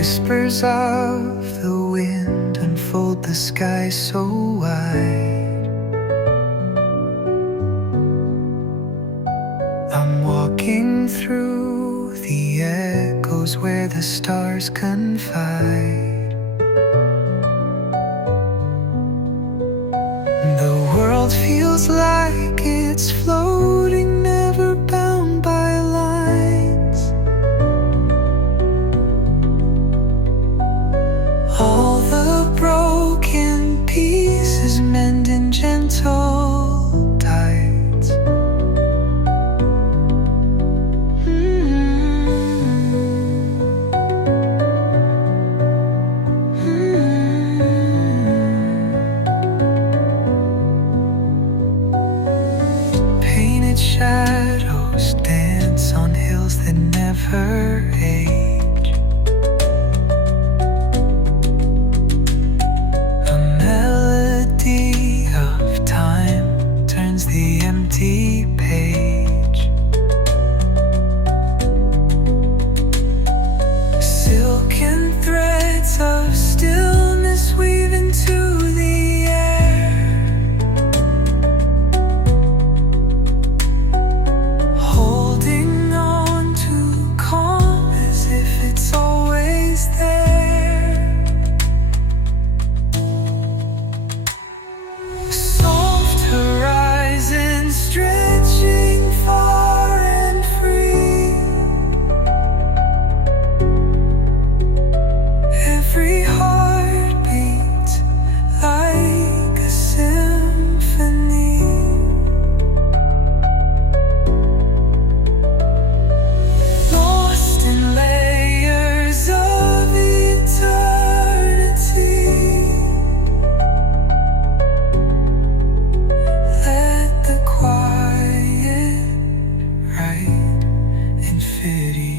whispers of the wind unfold the sky so wide. I'm walking through the echoes where the stars confide. The world feels like it's floating, never bound by lines. All the broken pieces mend in gentle tides. Painted shadows dance on hills that never age. A melody of time turns the empty page. Silken threads of stillness weave into the air. Holding on to calm as if it's always there. Soft horizon stretching far and free. Every heartbeat like a symphony. Lost in layers of eternity. Let the quiet write infinity.